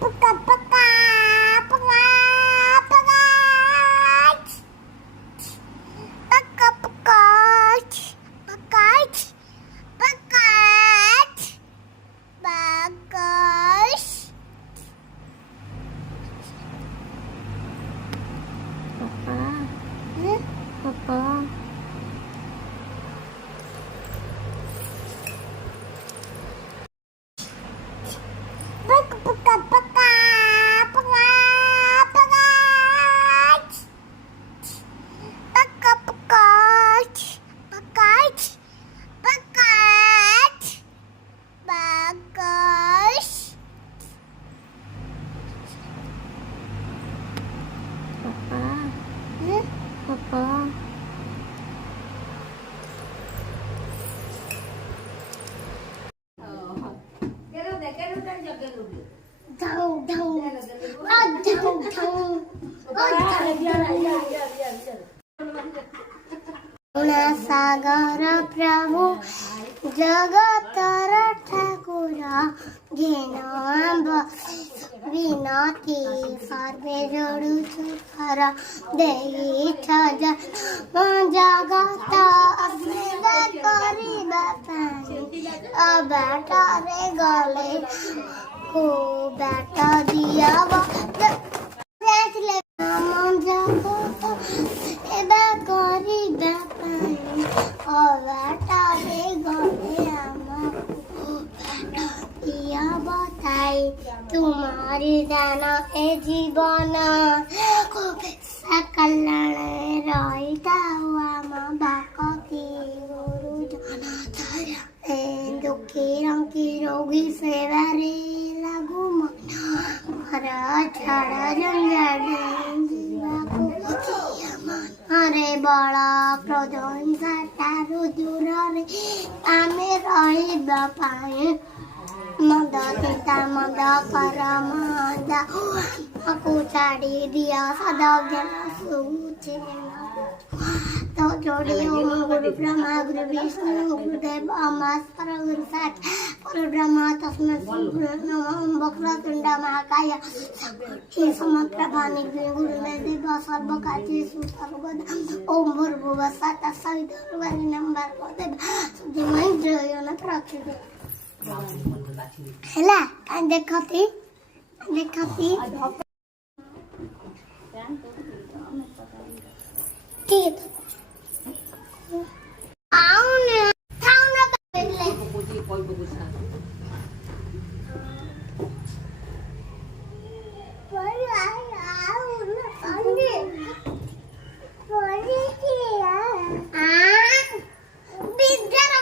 पका पका पका पका पका पका पका पका bagus Papa, Papa. paka paka paka paka paka paka paka paka paka bagus Papa, Papa. Thâu thâu thâu thâu सागर प्रभु जगतर ठाकुर घेन विनती सर्वे जोड़ुछु कर देख जगत सेवा करिबा बेटा रे गले को बेटा दिया जगत सेवा करिबा बेटा रे गले बताई तुम्हारी दान ए जीवन सकलण रहीता बाकी गुरु जन दुखी रंगी रोगी सेवारे लागू मन छाड़ हरे बल प्रशंसा तारु दूर आमे रहिबा पाए मद पिता मद कर मद को छाड़ी दिया सदा ज्ञान सूचे तो जोड़ी ओम गुरु ब्रह्मा गुरु विष्णु गुरुदेव अमास्पर गुरु साक्षात् परब्रह्म तस्मै श्री गुरुवे नमः ओम वक्रतुंड महाकाय हे समप्रभा निर्विघ्नं गुरुदेव सर्वकार्येषु सर्वदा ओम भूर्भुवः स्वः तत्सवितुर्वरेण्यं भर्गो देवस्य धीमहि धियो यो न प्रचोदयात् ହେଲା ଦେଖତି ठीक आउने थाउना बेले पर आउने अंदे परी किया आ बिजर